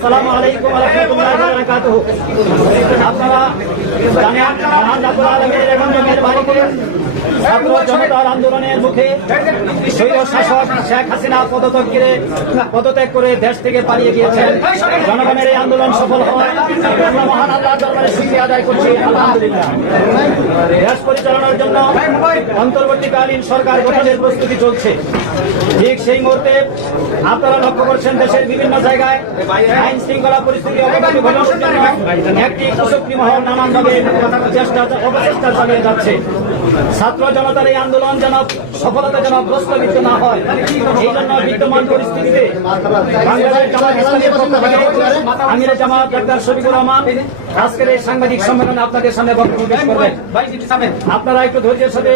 আসসালামু আলাইকুম ওয়া রাহমাতুল্লাহি জনতার আন্দোলনের মুখে শাসক শেখ হাসিনা পদত্যাগ করে পদত্যাগ করে দেশ থেকে পালিয়ে গিয়েছেন। জনগণের এই আন্দোলন সফল দেশ পরিচালনার জন্য অন্তর্বর্তীকালীন সরকার গঠনের প্রস্তুতি চলছে। ঠিক সেই মুহূর্তে আপনারা লক্ষ্য করছেন দেশের বিভিন্ন জায়গায় আইন শৃঙ্খলা পরিস্থিতি একটি কুশক্তি মহল নানানভাবে চেষ্টা অপচেষ্টা চালিয়ে যাচ্ছে। ছাত্র জনতার এই আন্দোলন যেন সফলতা যেন প্রস্তাবিত না হয় এই জন্য বিদ্যমান পরিস্থিতিতে বাংলাদেশ জামাত ডাক্তার শফিকুর রহমান, আজকের এই সাংবাদিক সম্মেলনে আপনাদের সামনে বক্তব্য পেশ করবেন। আপনারা একটু ধৈর্যের সাথে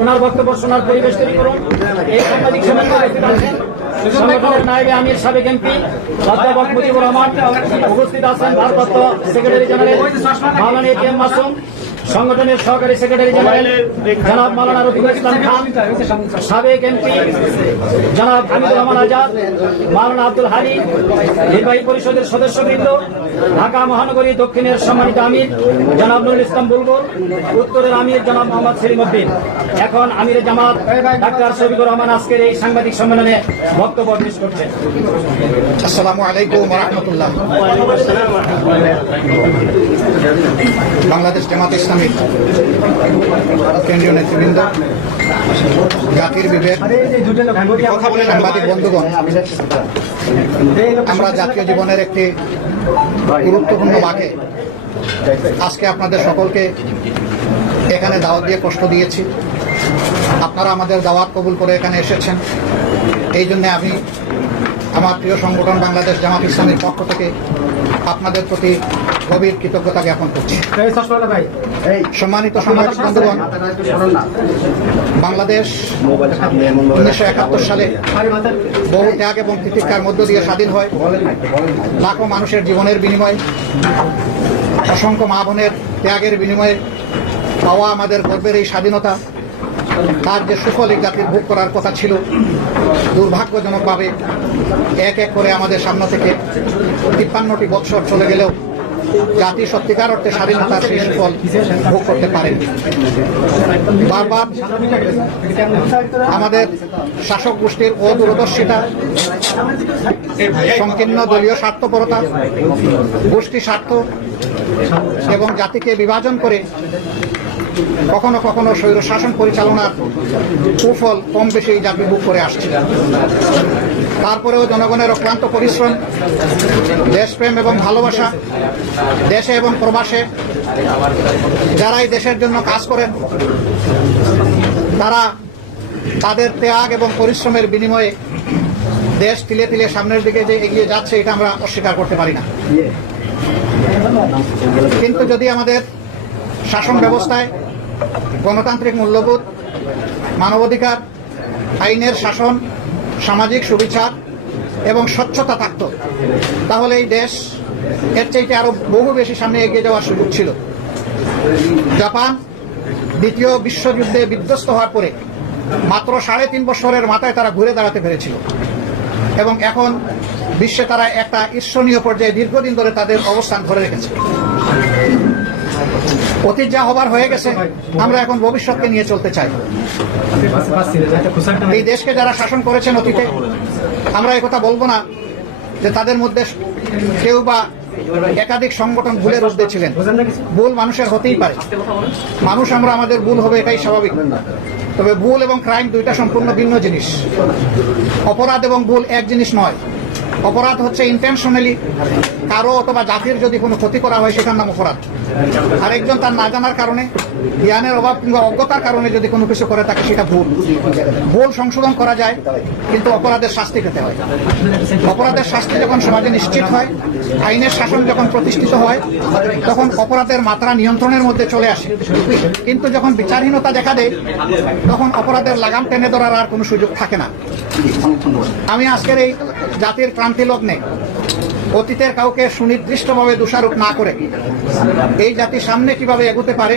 ওনার বক্তব্য শোনার পরিবেশ তৈরি করুন। এই সাংবাদিক সম্মেলনে উপস্থিত আছেন আমির ভারপ্রাপ্ত সেক্রেটারি জেনারেল মাওলানা এ এম মাসুম সংগঠনের সহকারী সেক্রেটারি জেনারেল জনাব মাওলানা রফিকুল ইসলাম খান সাবেক এমপি জনাব হামিদুর রহমান আজাদ মালানা আব্দুল হালি নির্বাহী পরিষদের সদস্যবৃন্দ ঢাকা মহানগরী দক্ষিণের সম্মানিত আমির জনাব নুরুল ইসলাম বুলবুল উত্তরের আমির জনাব মোহাম্মদ সেলিম উদ্দিন। এখন আমির জামাত ডাক্তার শফিকুর রহমান আজকের এই সাংবাদিক সম্মেলনে বক্তব্য পেশ করছেন। আসসালামু আলাইকুম রহমতুল্লাহ। বাংলাদেশ জামাত ইসলামী কেন্দ্রীয় নেতৃবৃন্দ, জাতির কথা বলে সাংবাদিক বন্ধুগণ, আমরা জাতীয় জীবনের একটি গুরুত্বপূর্ণ মাকে আজকে আপনাদের সকলকে এখানে দাওয়াত দিয়ে কষ্ট দিয়েছি। আপনারা আমাদের দাওয়াত কবুল করে এখানে এসেছেন। এই জন্য আমি আমার প্রিয় সংগঠন বাংলাদেশ জামাত ইসলামের পক্ষ থেকে আপনাদের প্রতি গভীর কৃতজ্ঞতা জ্ঞাপন করছি। সম্মানিত সাংবাদিক বন্ধুগণ বাংলাদেশ উনিশশো একাত্তর সালে বহু ত্যাগ এবং তিতিক্ষার মধ্য দিয়ে স্বাধীন হয়। লাখো মানুষের জীবনের বিনিময়ে অসংখ্য মা বোনের ত্যাগের বিনিময়ে পাওয়া আমাদের গর্বের এই স্বাধীনতা তার যে সুফল এই জাতির ভোগ করার কথা ছিল দুর্ভাগ্যজনকভাবে এক এক করে আমাদের সামনে থেকে তিপ্পান্নটি বৎসর চলে গেলেও জাতি সত্যিকার অর্থে স্বাধীনতার সেই সুফল ভোগ করতে পারেন বারবার আমাদের শাসক গোষ্ঠীর অদূরদর্শিতা, সংকীর্ণ দলীয় স্বার্থপরতা, গোষ্ঠী স্বার্থ এবং জাতিকে বিভাজন করে কখনো কখনো স্বৈর শাসন পরিচালনার কুফল কম বেশি জাতি বুক করে আসছে। তারপরেও জনগণের অক্লান্ত পরিশ্রম, দেশপ্রেম এবং ভালোবাসা, দেশে এবং প্রবাসে যারাই দেশের জন্য কাজ করেন, তারা তাদের ত্যাগ এবং পরিশ্রমের বিনিময়ে দেশ তিলে তিলে সামনের দিকে যে এগিয়ে যাচ্ছে, এটা আমরা অস্বীকার করতে পারি না। কিন্তু যদি আমাদের শাসন ব্যবস্থায় গণতান্ত্রিক মূল্যবোধ, মানবাধিকার, আইনের শাসন, সামাজিক সুবিচার এবং স্বচ্ছতা থাকত। তাহলে এই দেশ এর চাইতে আরও বহু বেশি সামনে এগিয়ে যাওয়ার সুযোগ ছিল। জাপান দ্বিতীয় বিশ্বযুদ্ধে বিধ্বস্ত হওয়ার পরে মাত্র সাড়ে তিন বছরের মাথায় তারা ঘুরে দাঁড়াতে পেরেছিল। এবং এখন বিশ্বে তারা একটা ঈর্ষণীয় পর্যায়ে দীর্ঘদিন ধরে তাদের অবস্থান ধরে রেখেছে। অতীত যা হবার হয়ে গেছে, আমরা এখন ভবিষ্যৎকে নিয়ে চলতে চাই। এই দেশকে যারা শাসন করেছেন অতীতে, আমরা একথা বলব না যে তাদের মধ্যে কেউ বা একাধিক সংগঠন ভুলের ঊর্ধ্বে ছিলেন। ভুল মানুষের হতেই পারে। মানুষ আমরা, আমাদের ভুল হবে এটাই স্বাভাবিক। তবে ভুল এবং ক্রাইম দুইটা সম্পূর্ণ ভিন্ন জিনিস। অপরাধ এবং ভুল এক জিনিস নয়। অপরাধ হচ্ছে ইন্টেনশনালি কারও অথবা জাতির যদি কোনো ক্ষতি করা হয়, সেটার নাম অপরাধ। আরেকজন তার না জানার কারণে, জ্ঞানের অভাব কিংবা অজ্ঞতার কারণে যদি কোনো কিছু করে থাকে সেটা ভুল। ভুল সংশোধন করা যায়, কিন্তু অপরাধের শাস্তি পেতে হয়। অপরাধের শাস্তি যখন সমাজে নিশ্চিত হয়, আইনের শাসন যখন প্রতিষ্ঠিত হয়, তখন অপরাধের মাত্রা নিয়ন্ত্রণের মধ্যে চলে আসে। কিন্তু যখন বিচারহীনতা দেখা দেয়, তখন অপরাধের লাগাম টেনে ধরার আর কোনো সুযোগ থাকে না। আমি আজকের এই জাতির ক্রান্তি লগ্নে অতীতের কাউকে সুনির্দিষ্টভাবে দোষারোপ না করে। এই জাতি সামনে কীভাবে এগোতে পারে,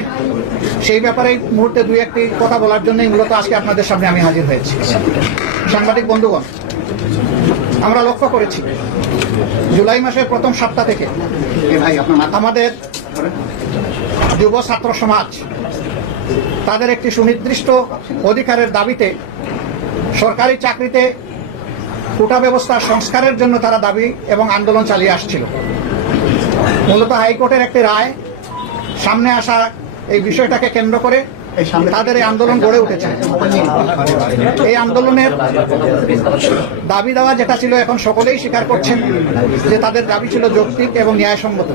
সেই ব্যাপারে মুহূর্তে দুই একটি কথা বলার জন্যই মূলত আজকে আপনাদের সামনে আমি হাজির হয়েছি। সাংবাদিক বন্ধুগণ, আমরা লক্ষ্য করেছি, জুলাই মাসের প্রথম সপ্তাহ থেকে আমাদের যুব ছাত্র সমাজ, তাদের একটি সুনির্দিষ্ট অধিকারের দাবিতে সরকারি চাকরিতে কোটা ব্যবস্থার সংস্কারের জন্য তারা দাবি এবং আন্দোলন চালিয়ে আসছিল। মূলত হাইকোর্টের একটি রায় সামনে আসা এই বিষয়টাকে কেন্দ্র করে তাদের এই আন্দোলন গড়ে উঠেছে। এই আন্দোলনের দাবি দেওয়া যেটা ছিল এখন সকলেই স্বীকার করছেন যে তাদের দাবি ছিল যৌক্তিক এবং ন্যায়সঙ্গত।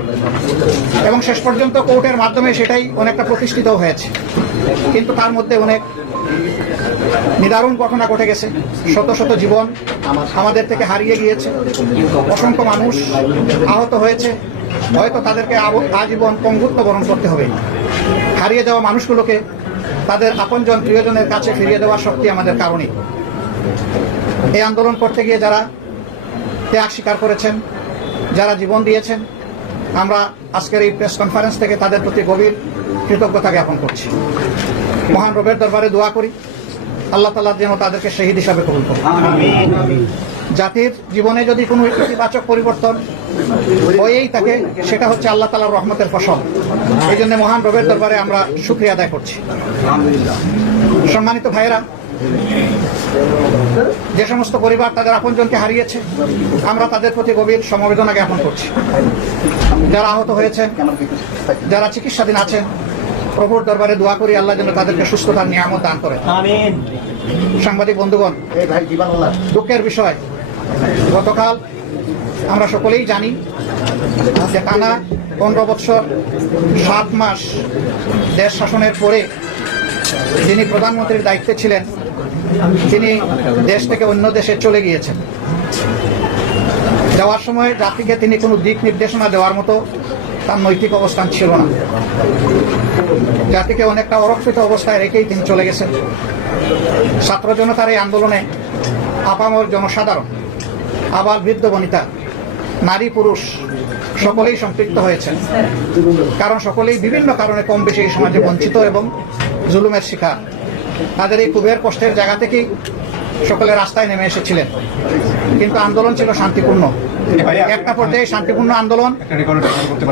এবং শেষ পর্যন্ত কোর্টের মাধ্যমে সেটাই অনেকটা প্রতিষ্ঠিত হয়েছে। কিন্তু তার মধ্যে অনেক নিদারুণ ঘটনা ঘটে গেছে। শত শত জীবন আমাদের থেকে হারিয়ে গিয়েছে। অসংখ্য মানুষ আহত হয়েছে। হয়তো তাদেরকে আজীবন পঙ্গুত্ব বরণ করতে হবে। হারিয়ে যাওয়া মানুষগুলোকে তাদের আপনজন প্রিয়জনের কাছে ফিরিয়ে দেওয়ার শক্তি আমাদের কারণে। এই আন্দোলন করতে গিয়ে যারা ত্যাগ স্বীকার করেছেন, যারা জীবন দিয়েছেন, আমরা আজকের এই প্রেস কনফারেন্স থেকে তাদের প্রতি গভীর কৃতজ্ঞতা জ্ঞাপন করছি। মহান রবের দরবারে দোয়া করি। আল্লাহ তালা যেন তাদেরকে শহীদ হিসাবে কবুল করেন। জাতির জীবনে যদি কোনো ইতিবাচক পরিবর্তন হয়েই থাকে সেটা হচ্ছে আল্লাহ তালার রহমতের ফসল। এই জন্য মহান রবের দরবারে আমরা শুক্রিয়া আদায় করছি। সম্মানিত ভাইয়েরা যে সমস্ত পরিবার তাদের আপনজনকে হারিয়েছে আমরা তাদের প্রতি গভীর সমবেদনা জ্ঞাপন করছি। যারা আহত হয়েছেন যারা চিকিৎসাধীন আছেন প্রভুর দরবারে দোয়া করি আল্লাহ যেন তাদেরকে সুস্থতার নিয়ামত দান করে। সাংবাদিক বন্ধুগণ দুঃখের বিষয় গতকাল আমরা সকলেই জানি যে টানা পনেরো বৎসর সাত মাস দেশ শাসনের পরে যিনি প্রধানমন্ত্রীর দায়িত্বে ছিলেন তিনি দেশ থেকে অন্য দেশে চলে গিয়েছেন। যাওয়ার সময় জাতিকে তিনি কোনো দিক নির্দেশনা দেওয়ার মতো তার নৈতিক অবস্থান ছিল না। জাতিকে অনেকটা অরক্ষিত অবস্থায় রেখেই তিনি চলে গেছেন। ছাত্র জনতার এই আন্দোলনে আপামর জনসাধারণ আবার বৃদ্ধ বনিতা, নারী পুরুষ সকলেই সম্পৃক্ত হয়েছেন। কারণ সকলেই বিভিন্ন কারণে কম বেশি সমাজে বঞ্চিত এবং জুলুমের শিকার। তাদের এই কুবের কষ্টের জায়গা থেকেই সকলে রাস্তায় নেমে এসেছিলেন। কিন্তু আন্দোলন ছিল শান্তিপূর্ণ। একটা পর্যায়ে শান্তিপূর্ণ আন্দোলন।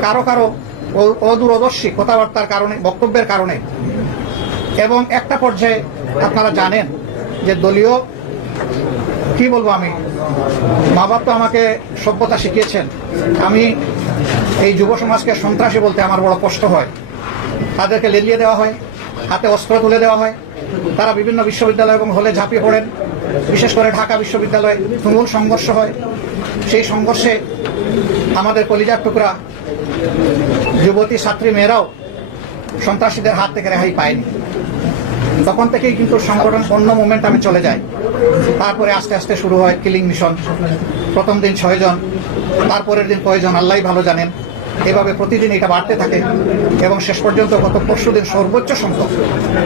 কারও কারও অদূরদর্শী কথাবার্তার কারণে বক্তব্যের কারণে। এবং একটা পর্যায়ে আপনারা জানেন যে দলীয় কি বলব আমি? মা বাপ তো আমাকে সভ্যতা শিখিয়েছেন। আমি এই যুব সমাজকে সন্ত্রাসী বলতে আমার বড় কষ্ট হয়। তাদেরকে লেলিয়ে দেওয়া হয় হাতে অস্ত্র তুলে দেওয়া হয়। তারা বিভিন্ন বিশ্ববিদ্যালয় এবং হলে ঝাঁপিয়ে পড়েন। বিশেষ করে ঢাকা বিশ্ববিদ্যালয়ে তুমুল সংঘর্ষ হয়। সেই সংঘর্ষে আমাদের কলিজার টুকরা যুবতী, ছাত্রী, মেয়েরাও সন্ত্রাসীদের হাত থেকে রেহাই পায়নি। তখন থেকেই কিন্তু সংগঠন অন্য মোমেন্টামে চলে যাই তারপরে আস্তে আস্তে শুরু হয় কিলিং মিশন। প্রথম দিন ছয়জন, তারপরের দিন কয়জন আল্লাহ ভালো জানেন। এভাবে প্রতিদিন এটা বাড়তে থাকে এবং শেষ পর্যন্ত গত পরশু দিন সর্বোচ্চ সংখ্যক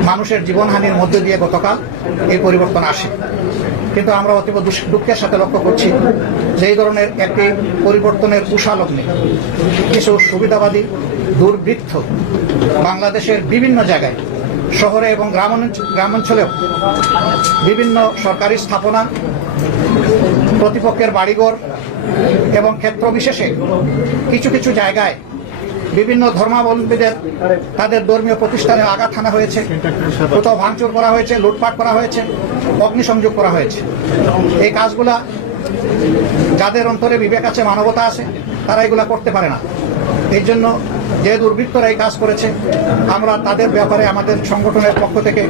মানুষের জীবনহানির মধ্যে দিয়ে গতকাল এই পরিবর্তন আসে। কিন্তু আমরা অতীব দুঃখের সাথে লক্ষ্য করছি যে এই ধরনের একটি পরিবর্তনের কুশালগ্নে কিছু সুবিধাবাদী, দুর্বৃত্ত বাংলাদেশের বিভিন্ন জায়গায়, শহরে এবং গ্রামাঞ্চ- গ্রামাঞ্চলেও বিভিন্ন সরকারি স্থাপনা, প্রতিপক্ষের বাড়িঘর এবং ক্ষেত্র বিশেষে কিছু কিছু জায়গায় বিভিন্ন ধর্মাবলম্বীদের তাদের ধর্মীয় প্রতিষ্ঠানে আঘাত আনা হয়েছে। কোথাও ভাঙচুর করা হয়েছে, লুটপাট করা হয়েছে, অগ্নিসংযোগ করা হয়েছে। এই কাজগুলা যাদের অন্তরে বিবেক আছে, মানবতা আছে, তারা এগুলা করতে পারে না। এই জন্য যে দুর্বৃত্তরা এই কাজ করেছে, আমরা তাদের ব্যাপারে আমাদের সংগঠনের পক্ষ থেকে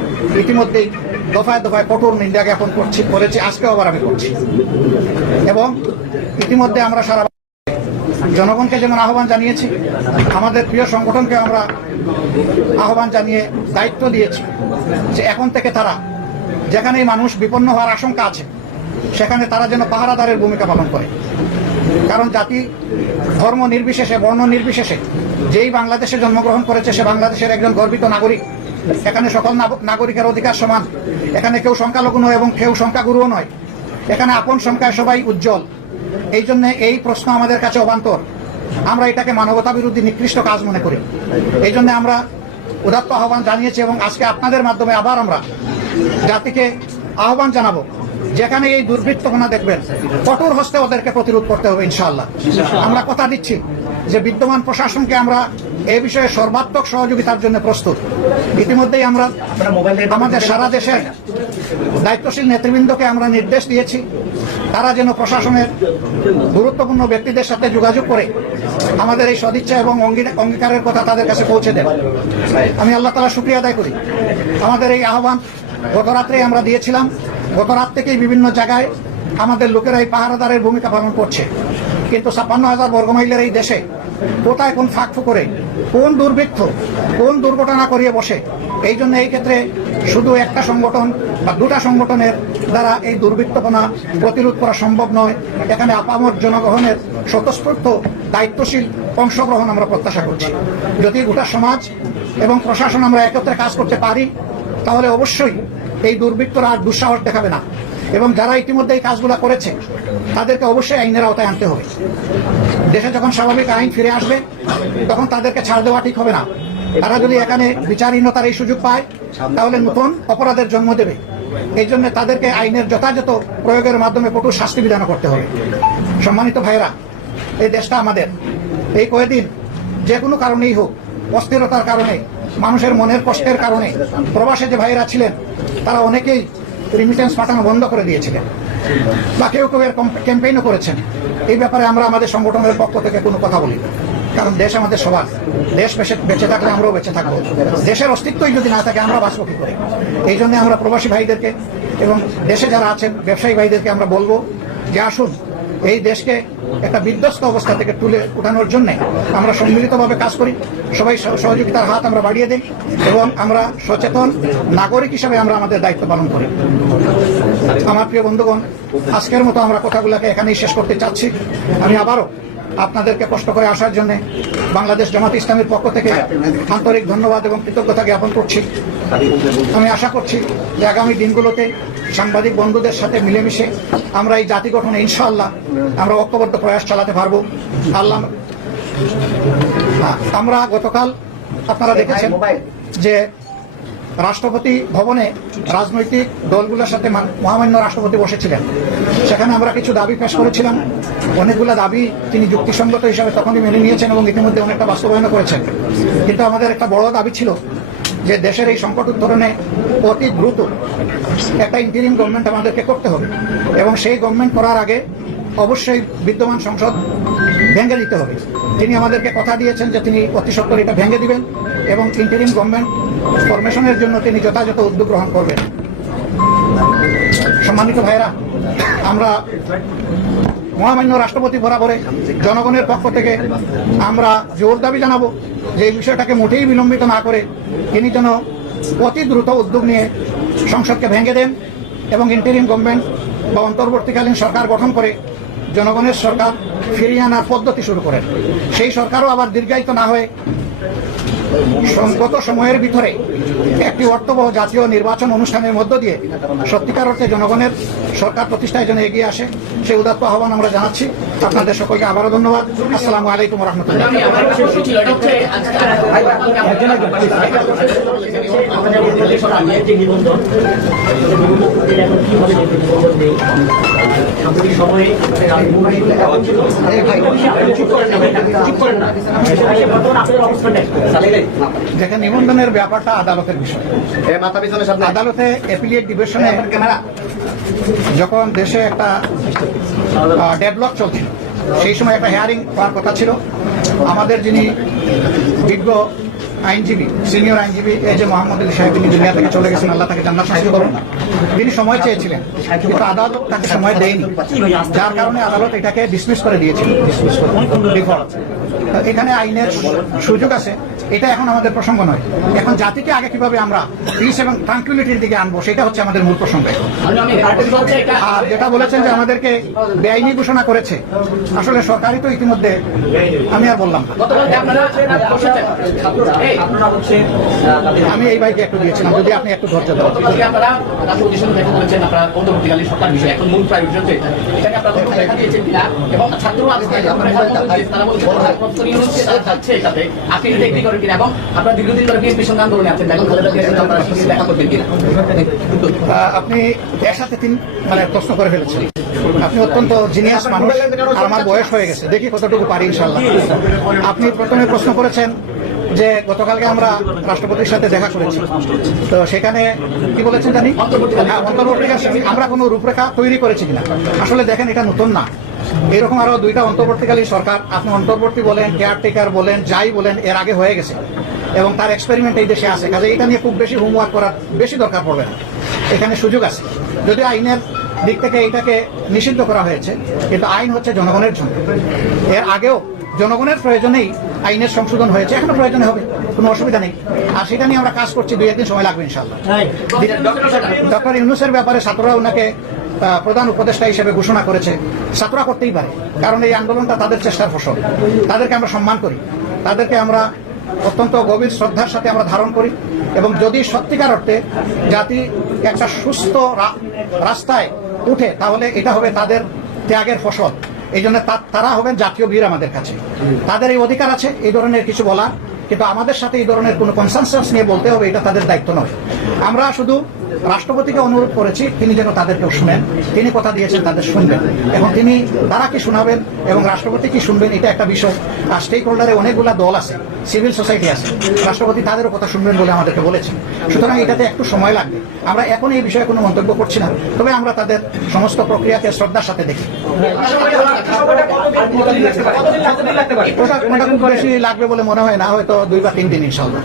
ইতিমধ্যেই দফায় দফায় কঠোর নিন্দা জ্ঞাপন করছি, করেছি, আজকেও আবার আমি করছি। এবং ইতিমধ্যে আমরা সারা জনগণকে যেমন আহ্বান জানিয়েছি, আমাদের প্রিয় সংগঠনকে আমরা আহ্বান জানিয়ে দায়িত্ব দিয়েছি যে এখন থেকে তারা যেখানেই মানুষ বিপন্ন হওয়ার আশঙ্কা আছে, সেখানে তারা যেন পাহারাদারের ভূমিকা পালন করে। কারণ জাতি ধর্ম নির্বিশেষে, বর্ণ নির্বিশেষে, যেই বাংলাদেশে জন্মগ্রহণ করেছে সে বাংলাদেশের একজন গর্বিত নাগরিক। এখানে সকল নাগরিকের অধিকার সমান। এখানে কেউ সংখ্যালঘু নয় এবং কেউ সংখ্যাগুরুও নয়। এখানে আপন সংখ্যায় সবাই উজ্জ্বল। এই জন্য এই প্রশ্ন আমাদের কাছে অবান্তর। আমরা এটাকে মানবতা বিরোধী নিকৃষ্ট কাজ মনে করি। এই জন্য আমরা উদাত্ত আহ্বান জানিয়েছি এবং আজকে আপনাদের মাধ্যমে আবার আমরা জাতিকে আহ্বান জানাব। যেখানে এই দুর্বৃত্তপনা দেখবেন কঠোর হস্তে ওদেরকে প্রতিরোধ করতে হবে ইনশাল্লাহ আমরা কথা দিচ্ছি যে বিদ্যমান প্রশাসনকে আমরা এ বিষয়ে সর্বাত্মক সহযোগিতার জন্য প্রস্তুত। ইতিমধ্যেই আমরা আমাদের সারা দেশের দায়িত্বশীল নেতৃবৃন্দকে আমরা নির্দেশ দিয়েছি। তারা যেন প্রশাসনের গুরুত্বপূর্ণ ব্যক্তিদের সাথে যোগাযোগ করে আমাদের এই সদিচ্ছা এবং অঙ্গী- অঙ্গীকারের কথা তাদের কাছে পৌঁছে দেন। আমি আল্লাহ তালা শুক্রিয়া আদায় করি। আমাদের এই আহ্বান গত রাত্রে আমরা দিয়েছিলাম। গত রাত থেকেই বিভিন্ন জায়গায় আমাদের লোকেরা এই পাহারাদারের ভূমিকা পালন করছে। কিন্তু ছাপ্পান্ন হাজার বর্গমাইলের এই দেশে কোথায় কোন ফাঁক করে কোন দুর্বৃত্ত কোন দুর্ঘটনা করিয়ে বসে, এই জন্য এই ক্ষেত্রে শুধু একটা সংগঠন বা দুটা সংগঠনের দ্বারা এই দুর্বৃত্তপনা প্রতিরোধ করা সম্ভব নয়। এখানে আপামর জনগণের স্বতঃস্ফূর্ত দায়িত্বশীল অংশগ্রহণ আমরা প্রত্যাশা করছি। যদি গোটা সমাজ এবং প্রশাসন আমরা একত্রে কাজ করতে পারি, তাহলে অবশ্যই এই দুর্বৃত্তরা আর দুঃসাহস দেখাবে না। এবং যারা ইতিমধ্যে এই কাজগুলো করেছে, তাদেরকে অবশ্যই আইনের আওতায় আনতে হবে। দেশে যখন স্বাভাবিক আইন ফিরে আসবে, তখন তাদেরকে ছাড় দেওয়া ঠিক হবে না। তারা যদি এখানে বিচারহীনতার এই সুযোগ পায়, তাহলে নতুন অপরাধের জন্ম দেবে। এই জন্য তাদেরকে আইনের যথাযথ প্রয়োগের মাধ্যমে কঠোর শাস্তি বিধান করতে হবে। সম্মানিত ভাইরা এই দেশটা আমাদের। এই কয়েকদিন যে কোনো কারণেই হোক, অস্থিরতার কারণে মানুষের মনের কষ্টের কারণে প্রবাসে যে ভাইরা ছিলেন, তারা অনেকেই রিমিটেন্স পাঠানো বন্ধ করে দিয়েছিলেন। বা কেউ কেউ এর ক্যাম্পেইনও করেছেন। এই ব্যাপারে আমরা আমাদের সংগঠনের পক্ষ থেকে কোনো কথা বলি। কারণ দেশ আমাদের সবার। দেশ বেঁচে বেঁচে থাকলে আমরাও বেঁচে থাকব। দেশের অস্তিত্বই যদি না থাকে, আমরা বাঁচবো কী করে? এই জন্য আমরা প্রবাসী ভাইদেরকে এবং দেশে যারা আছেন, ব্যবসায়ী ভাইদেরকে আমরা বলব যে আসুন এই দেশকে একটা বিধ্বস্ত অবস্থা থেকে তুলে উঠানোর জন্য আমরা সম্মিলিতভাবে কাজ করি। সবাই সহ- সহযোগিতার হাত আমরা বাড়িয়ে দিই এবং আমরা সচেতন নাগরিক হিসাবে আমরা আমাদের দায়িত্ব পালন করি। আমার প্রিয় বন্ধুগণ, আজকের মতো আমরা কথাগুলোকে এখানেই শেষ করতে চাচ্ছি। আমি আবারও আপনাদেরকে কষ্ট করে আসার জন্য বাংলাদেশ জামাত ইসলামের পক্ষ থেকে আন্তরিক ধন্যবাদ এবং কৃতজ্ঞতা জ্ঞাপন করছি। আমি আশা করছি যে আগামী দিনগুলোতে সাংবাদিক বন্ধুদের সাথে মিলেমিশে আমরা এই জাতি গঠনে ইনশাআল্লাহ আমরা ঐক্যবদ্ধ প্রয়াস চালাতে পারব। আল্লাহ আমরা গতকাল আপনারা দেখেছেন যে রাষ্ট্রপতি ভবনে রাজনৈতিক দলগুলোর সাথে মহামান্য রাষ্ট্রপতি বসেছিলেন। সেখানে আমরা কিছু দাবি পেশ করেছিলাম। অনেকগুলো দাবি তিনি যুক্তিসঙ্গত হিসাবে তখনই মেনে নিয়েছেন এবং ইতিমধ্যে অনেকটা বাস্তবায়ন করেছেন। কিন্তু আমাদের একটা বড় দাবি ছিল যে দেশের এই সংকট উত্তরণে অতি দ্রুত একটা ইন্টারিম গভর্নমেন্ট আমাদেরকে করতে হবে এবং সেই গভর্নমেন্ট করার আগে অবশ্যই বিদ্যমান সংসদ ভেঙে দিতে হবে। তিনি আমাদেরকে কথা দিয়েছেন যে তিনি অতি সত্তর এটা ভেঙে দিবেন এবং ইন্টারিম গভর্নমেন্ট ফরমেশনের জন্য তিনি যথাযথ উদ্যোগ গ্রহণ করবেন। সম্মানিত ভাইরা আমরা মহামান্য রাষ্ট্রপতি বরাবরে জনগণের পক্ষ থেকে আমরা জোর দাবি জানাব যে এই বিষয়টাকে মোটেই বিলম্বিত না করে তিনি যেন অতি দ্রুত উদ্যোগ নিয়ে সংসদকে ভেঙে দেন এবং ইন্টারিম গভর্নমেন্ট বা অন্তর্বর্তীকালীন সরকার গঠন করে জনগণের সরকার ফিরিয়ে আনার পদ্ধতি শুরু করেন। সেই সরকারও আবার দীর্ঘায়িত না হয়ে সংগত সময়ের ভিতরে একটি অর্থবহ জাতীয় নির্বাচন অনুষ্ঠানের মধ্য দিয়ে সত্যিকার অর্থে জনগণের সরকার প্রতিষ্ঠায় যেন এগিয়ে আসে সেই উদাত্ত আহ্বান আমরা জানাচ্ছি। আপনাদের সকলকে আবারও ধন্যবাদ। আসসালামু আলাইকুম রহমতুল্লাহ। দেখেন নিবন্ধনের ব্যাপারটা আদালতের বিষয়। মাথা পিছনে সামনে আদালতে অ্যাপিলিয়েট ডিভিশনে যখন দেশে একটা ডেডলক চলছিল সেই সময় একটা হেয়ারিং হওয়ার কথা ছিল। আমাদের যিনি বিজ্ঞ আইনজীবী সিনিয়র আইনজীবী এই যে মোহাম্মদ আলী সাহেব তিনি দুনিয়া থেকে চলে গেছেন আল্লাহ তাকে জান্নাত শাস্তি করুন তিনি সময় চেয়েছিলেন কিন্তু আদালত তাকে সময় দেয়নি। যার কারণে আদালত এটাকে ডিসমিস করে দিয়েছিল। ডিফল্ট এখানে আইনের সুযোগ আছে, এটা এখন আমাদের প্রসঙ্গ নয়। এখন জাতিকে আগে কীভাবে আমরা পিস এবং ট্রাঙ্কুইলিটির দিকে আনব, সেটা হচ্ছে আমাদের মূল প্রসঙ্গ। আর যেটা বলেছেন যে আমাদেরকে বেআইনি ঘোষণা করেছে, আসলে সরকারই তো ইতিমধ্যে, আমি আর বললাম আমি এই ভাইকে একটু দিয়েছিলাম যদি আপনি একটু ধৈর্য দেন ছাত্র আপনি একসাথে তিন মানে প্রশ্ন করে ফেলেছেন। আপনি অত্যন্ত জিনিয়াস মানুষ আমার বয়স হয়ে গেছে। দেখি কতটুকু পারি ইনশাল্লাহ আপনি প্রথমে প্রশ্ন করেছেন যে গতকালকে আমরা রাষ্ট্রপতির সাথে দেখা করেছি। তো সেখানে কি বলেছেন জানি? হ্যাঁ, অন্তর্বর্তীকালীন আমরা কোনো রূপরেখা তৈরি করেছি কিনা। আসলে দেখেন এটা নতুন না। এরকম আরও দুইটা অন্তর্বর্তীকালীন সরকার আপনি অন্তর্বর্তী বলেন কেয়ারটেকার বলেন যাই বলেন এর আগে হয়ে গেছে। এবং তার এক্সপেরিমেন্ট এই দেশে আছে। কাজে এটা নিয়ে খুব বেশি হোমওয়ার্ক করার বেশি দরকার পড়বে না। এখানে সুযোগ আছে। যদিও আইনের দিক থেকে এটাকে নিষিদ্ধ করা হয়েছে কিন্তু আইন হচ্ছে জনগণের জন্য। এর আগেও জনগণের প্রয়োজনেই আইনের সংশোধন হয়েছে। এখনও প্রয়োজনে হবে কোনো অসুবিধা নেই। আর সেটা নিয়ে আমরা কাজ করছি দুই একদিন সময় লাগবে ইনশাল্লাহ ডক্টর ইউনুসের ব্যাপারে ছাত্ররা ওনাকে প্রধান উপদেষ্টা হিসেবে ঘোষণা করেছে ছাত্ররা করতেই পারে। কারণ এই আন্দোলনটা তাদের চেষ্টার ফসল। তাদেরকে আমরা সম্মান করি। তাদেরকে আমরা অত্যন্ত গভীর শ্রদ্ধার সাথে আমরা ধারণ করি এবং যদি সত্যিকার অর্থে জাতি একটা সুস্থ রাস্তায় উঠে, তাহলে এটা হবে তাদের ত্যাগের ফসল। এই জন্য তারা হবেন জাতীয় বীর আমাদের কাছে। তাদের এই অধিকার আছে, এই ধরনের কিছু বলার। কিন্তু আমাদের সাথে এই ধরনের কোনো কনসেনসাস নিয়ে বলতে হবে, এটা তাদের দায়িত্ব নয়। আমরা শুধু রাষ্ট্রপতিকে অনুরোধ করেছি তিনি যেন তাদেরকেও শুনেন। তিনি কথা দিয়েছেন তাদের শুনবেন। এবং তিনি তারা কি শোনাবেন এবং রাষ্ট্রপতি কি শুনবেন এটা একটা বিষয়। আর স্টেক হোল্ডারে অনেকগুলা দল আছে সিভিল সোসাইটি আছে। রাষ্ট্রপতি তাদেরও কথা শুনবেন বলে আমাদেরকে বলেছেন। সুতরাং এটাতে একটু সময় লাগবে। আমরা এখন এই বিষয়ে কোনো মন্তব্য করছি না। তবে আমরা তাদের সমস্ত প্রক্রিয়াকে শ্রদ্ধার সাথে দেখি। ওটা খুব বেশি লাগবে বলে মনে হয় না হয়তো দুই বা তিন দিন ইনশাল্লাহ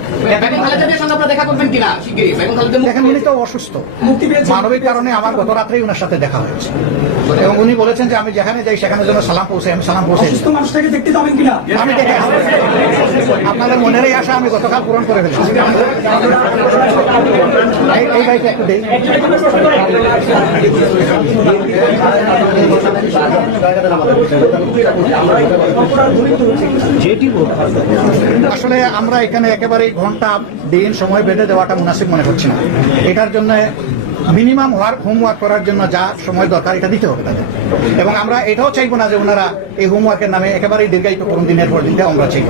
দেখেন উনি তো অসুস্থ। মানবিক কারণে আমার গত রাত্রেই ওনার সাথে দেখা হয়েছে। এবং উনি বলেছেন যে আমি যেখানে যাই সেখানে যেন সালাম পৌঁছে আমি সালাম পৌঁছে দিই। মানুষটাকে দেখতে যাবেন কিনা? আমি দেখে আপনাদের মনের এই আশা আমি গতকাল পূরণ করে ফেলেছি। এই- গাড়িটা একটু দেই। আসলে আমরা এখানে একেবারেই ঘণ্টা দিন সময় বেঁধে দেওয়াটা মুনাসিব মনে করছি না। এটার জন্য തന്നെ মিনিমাম ওয়ার্ক হোমওয়ার্ক করার জন্য যা সময় দরকার এটা দিতে হবে তাদের। এবং আমরা এটাও চাইব না যে ওনারা এই হোমওয়ার্কের নামে একেবারেই দীর্ঘায়িত করুন দিনের পর দিনটা আমরা চাইব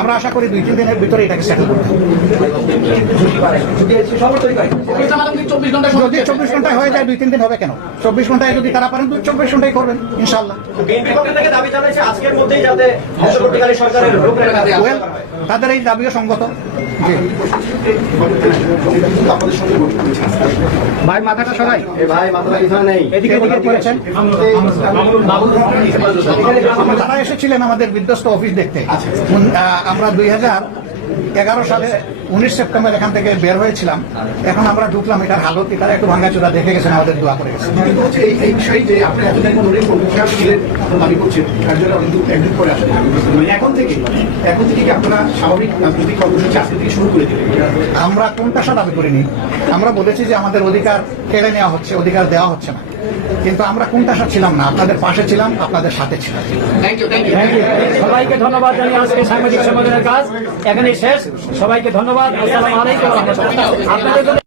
আমরা আশা করি দুই তিন দিনের ভিতরে এটাকে সেটেল করতে যদি চব্বিশ ঘন্টায় হয়ে যায় দুই তিন দিন হবে কেন? চব্বিশ ঘন্টায় যদি তারা পারেন চব্বিশ ঘন্টায় করবেন ইনশাল্লাহ তাদের এই দাবিও সঙ্গত। জি। ভাই মাথাটা সরাই। এ ভাই মাথাটা পিছনে নেই। এদিকে এদিকে করেছেন তারা এসেছিলেন আমাদের বিধ্বস্ত অফিস দেখতে। উন- আমরা দুই হাজার এগারো সালে উনিশ সেপ্টেম্বর এখান থেকে বের হয়েছিলাম। এখন আমরা ঢুকলাম এটার হালত এটার একটু ভাঙ্গাচোরা দেখে গেছেন আমাদের দোয়া করে হচ্ছে এই এই বিষয়ে যে আপনি এতদিন ধরে দাবি করছেন একদিন পরে আসলে এখন থেকে এখন থেকে কি আপনারা স্বাভাবিক রাজনৈতিক কর্মসূচি আজকে থেকে শুরু করে দিলেন আমরা কোনটা দাবি করিনি। আমরা বলেছি যে আমাদের অধিকার কেড়ে নেওয়া হচ্ছে অধিকার দেওয়া হচ্ছে না। কিন্তু আমরা কোনটা ছিলাম না? আপনাদের পাশে ছিলাম আপনাদের সাথে ছিলাম। থ্যাংক ইউ থ্যাংক ইউ সবাইকে ধন্যবাদ জানিয়ে আজকে সাংবাদিক সম্মেলনের কাজ এখানে শেষ। সবাইকে ধন্যবাদ। আপনাদের